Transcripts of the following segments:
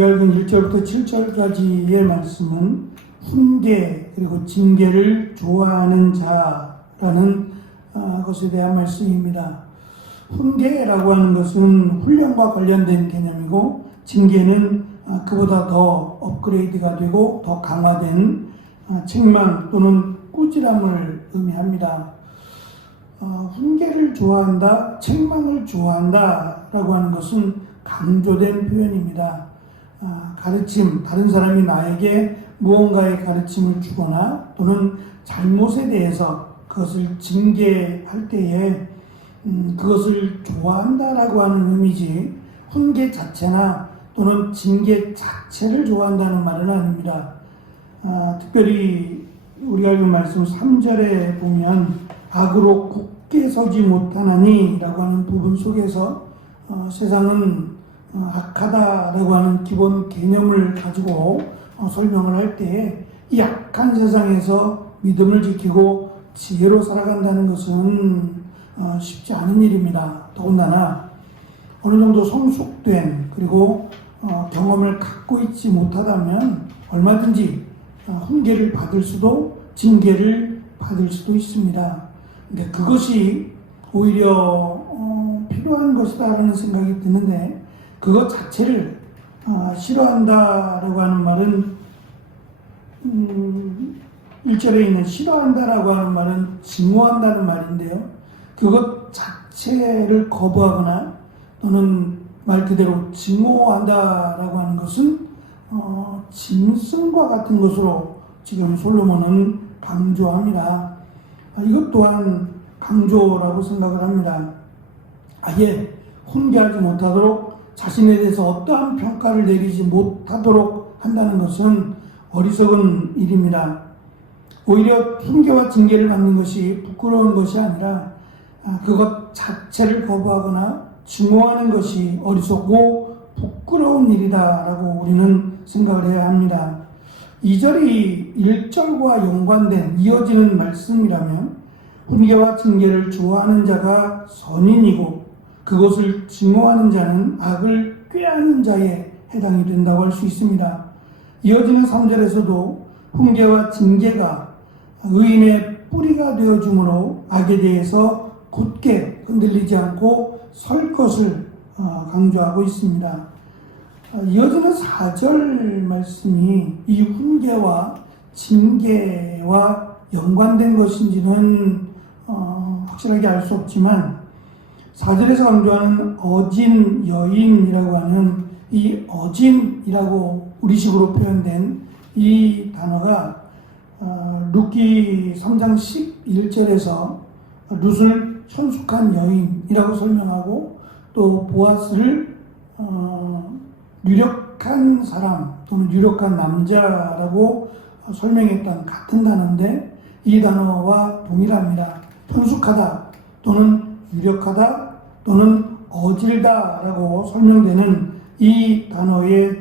우리가 읽은 1절부터 7절까지의 말씀은 훈계 그리고 징계를 좋아하는 자라는 것에 대한 말씀입니다. 훈계라고 하는 것은 훈련과 관련된 개념이고, 징계는 그보다 더 업그레이드가 되고 더 강화된 책망 또는 꾸지람을 의미합니다. 훈계를 좋아한다, 책망을 좋아한다 라고 하는 것은 강조된 표현입니다. 가르침, 다른 사람이 나에게 무언가의 가르침을 주거나 또는 잘못에 대해서 그것을 징계할 때에 그것을 좋아한다라고 하는 의미지, 훈계 자체나 또는 징계 자체를 좋아한다는 말은 아닙니다. 특별히 우리가 읽은 말씀 3절에 보면 악으로 굳게 서지 못하나니 라고 하는 부분 속에서 세상은 악하다라고 하는 기본 개념을 가지고 설명을 할 때에 이 악한 세상에서 믿음을 지키고 지혜로 살아간다는 것은 쉽지 않은 일입니다. 더군다나 어느 정도 성숙된 그리고 경험을 갖고 있지 못하다면 얼마든지 훈계를 받을 수도 징계를 받을 수도 있습니다. 근데 그것이 오히려 필요한 것이다라는 생각이 드는데, 그것 자체를 싫어한다라고 하는 말은 1절에 있는 싫어한다라고 하는 말은 증오한다는 말인데요, 그것 자체를 거부하거나 또는 말 그대로 증오한다라고 하는 것은 짐승과 같은 것으로 지금 솔로몬은 강조합니다. 이것 또한 강조라고 생각을 합니다. 아예 훈계하지 못하도록, 자신에 대해서 어떠한 평가를 내리지 못하도록 한다는 것은 어리석은 일입니다. 오히려 훈계와 징계를 받는 것이 부끄러운 것이 아니라 그것 자체를 거부하거나 증오하는 것이 어리석고 부끄러운 일이다라고 우리는 생각을 해야 합니다. 2절이 1절과 연관된 이어지는 말씀이라면 훈계와 징계를 좋아하는 자가 선인이고 그것을 증오하는 자는 악을 꾀하는 자에 해당이 된다고 할 수 있습니다. 이어지는 3절에서도 훈계와 징계가 의인의 뿌리가 되어주므로 악에 대해서 굳게 흔들리지 않고 설 것을 강조하고 있습니다. 이어지는 4절 말씀이 이 훈계와 징계와 연관된 것인지는 확실하게 알 수 없지만, 4절에서 강조하는 어진 여인이라고 하는 이 어진이라고 우리식으로 표현된 이 단어가 룻기 3장 11절에서 룻을 현숙한 여인이라고 설명하고, 또 보아스를 유력한 사람 또는 유력한 남자라고 설명했던 같은 단어인데, 이 단어와 동일합니다. 현숙하다 또는 유력하다 또는 어질다 라고 설명되는 이 단어의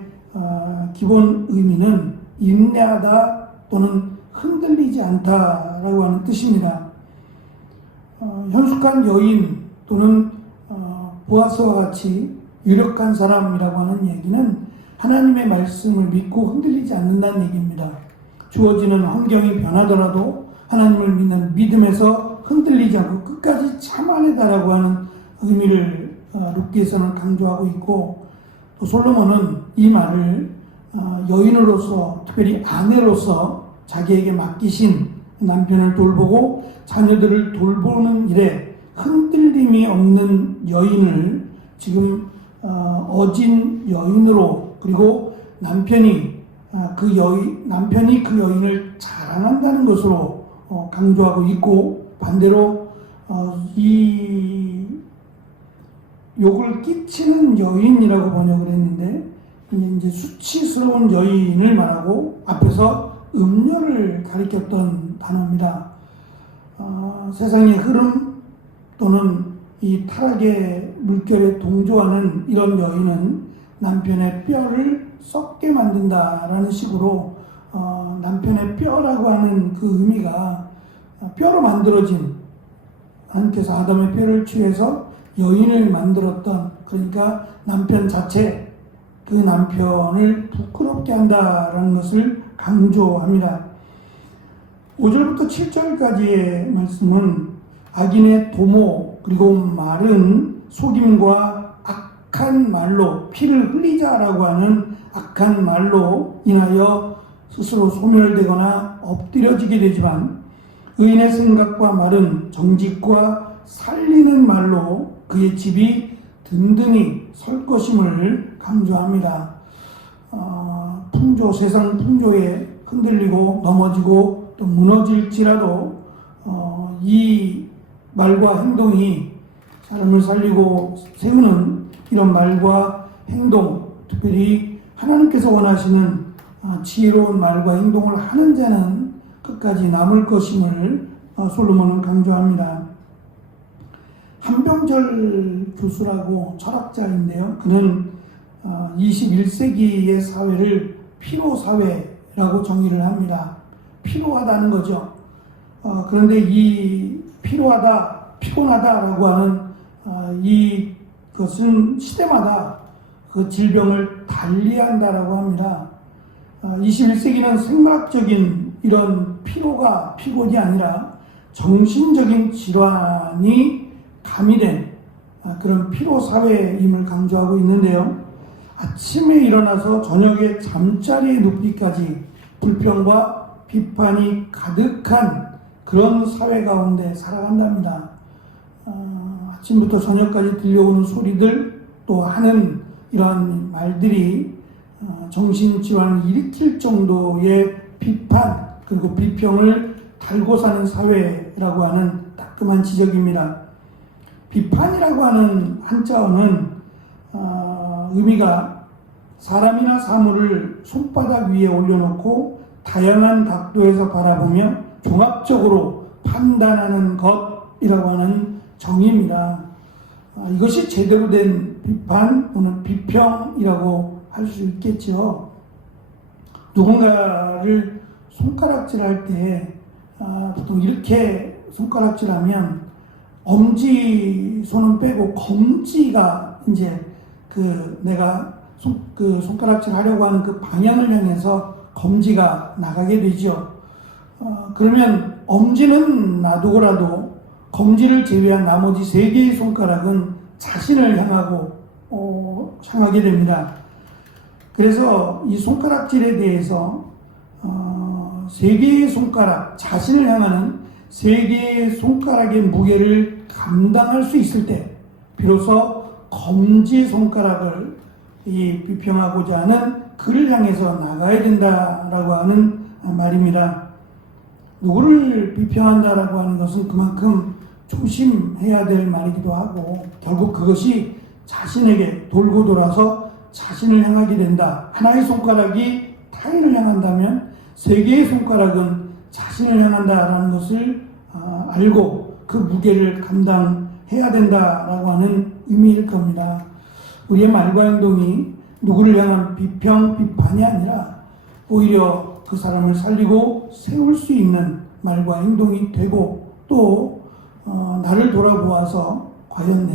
기본 의미는 인내하다 또는 흔들리지 않다 라고 하는 뜻입니다. 현숙한 여인 또는 보아스와 같이 유력한 사람이라고 하는 얘기는 하나님의 말씀을 믿고 흔들리지 않는다는 얘기입니다. 주어지는 환경이 변하더라도 하나님을 믿는 믿음에서 흔들리지 않고 끝까지 참아내다라고 하는 의미를 룻기에서는 강조하고 있고, 또 솔로몬은 이 말을 여인으로서, 특별히 아내로서 자기에게 맡기신 남편을 돌보고 자녀들을 돌보는 일에 흔들림이 없는 여인을 지금 어진 여인으로, 그리고 남편이 그 여인을 자랑한다는 것으로 강조하고 있고, 반대로 이 욕을 끼치는 여인이라고 번역을 했는데, 이제 수치스러운 여인을 말하고 앞에서 음녀를 가리켰던 단어입니다. 세상의 흐름 또는 이 타락의 물결에 동조하는 이런 여인은 남편의 뼈를 썩게 만든다라는 식으로 남편의 뼈라고 하는 그 의미가 뼈로 만들어진, 하나님께서 아담의 뼈를 취해서 여인을 만들었던, 그러니까 남편 자체 그 남편을 부끄럽게 한다라는 것을 강조합니다. 5절부터 7절까지의 말씀은 악인의 도모 그리고 말은 속임과 악한 말로 피를 흘리자라고 하는 악한 말로 인하여 스스로 소멸되거나 엎드려지게 되지만 의인의 생각과 말은 정직과 살리는 말로 그의 집이 든든히 설 것임을 강조합니다. 세상 풍조에 흔들리고 넘어지고 또 무너질지라도 이 말과 행동이 사람을 살리고 세우는 이런 말과 행동, 특별히 하나님께서 원하시는 지혜로운 말과 행동을 하는 자는 끝까지 남을 것임을 솔로몬은 강조합니다. 한병절 교수라고 철학자인데요. 그는 21세기의 사회를 피로사회라고 정의를 합니다. 피로하다는 거죠. 그런데 이 피로하다, 피곤하다라고 하는 이것은 시대마다 그 질병을 달리한다라고 합니다. 21세기는 생물학적인 이런 피로가 피곤이 아니라 정신적인 질환이 가미된 그런 피로사회임을 강조하고 있는데요. 아침에 일어나서 저녁에 잠자리에 눕기까지 불평과 비판이 가득한 그런 사회 가운데 살아간답니다. 아침부터 저녁까지 들려오는 소리들 또 하는 이러한 말들이 정신질환을 일으킬 정도의 비판 그리고 비평을 달고 사는 사회라고 하는 따끔한 지적입니다. 비판이라고 하는 한자어는 의미가 사람이나 사물을 손바닥 위에 올려놓고 다양한 각도에서 바라보며 종합적으로 판단하는 것이라고 하는 정의입니다. 이것이 제대로 된 비판 또는 비평이라고 할 수 있겠죠. 누군가를 손가락질할 때 보통 이렇게 손가락질하면 엄지손은 빼고 검지가 이제 내가 손가락질 하려고 하는 그 방향을 향해서 검지가 나가게 되죠. 그러면 엄지는 놔두고라도 검지를 제외한 나머지 3개의 손가락은 자신을 향하게 됩니다. 그래서 이 손가락질에 대해서 3개의 손가락, 자신을 향하는 3개의 손가락의 무게를 감당할 수 있을 때 비로소 검지손가락을 비평하고자 하는 그를 향해서 나가야 된다라고 하는 말입니다. 누구를 비평한다라고 하는 것은 그만큼 조심해야 될 말이기도 하고 결국 그것이 자신에게 돌고 돌아서 자신을 향하게 된다. 하나의 손가락이 타인을 향한다면 3개의 손가락은 자신을 향한다라는 것을 알고 그 무게를 감당해야 된다라고 하는 의미일 겁니다. 우리의 말과 행동이 누구를 향한 비평, 비판이 아니라 오히려 그 사람을 살리고 세울 수 있는 말과 행동이 되고 또 나를 돌아보아서 과연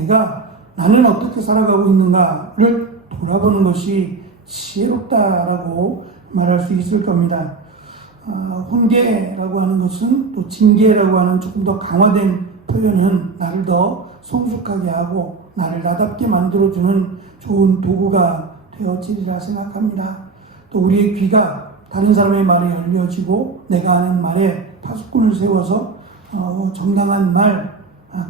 나는 어떻게 살아가고 있는가를 돌아보는 것이 지혜롭다라고 말할 수 있을 겁니다. 훈계라고 하는 것은 또 징계라고 하는 조금 더 강화된 표현은 나를 더 성숙하게 하고 나를 나답게 만들어주는 좋은 도구가 되어지리라 생각합니다. 또 우리의 귀가 다른 사람의 말에 열려지고 내가 하는 말에 파수꾼을 세워서 정당한 말,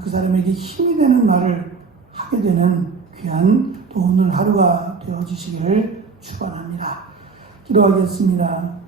그 사람에게 힘이 되는 말을 하게 되는 귀한 또 오늘 하루가 되어지시기를 축원합니다. 기도하겠습니다.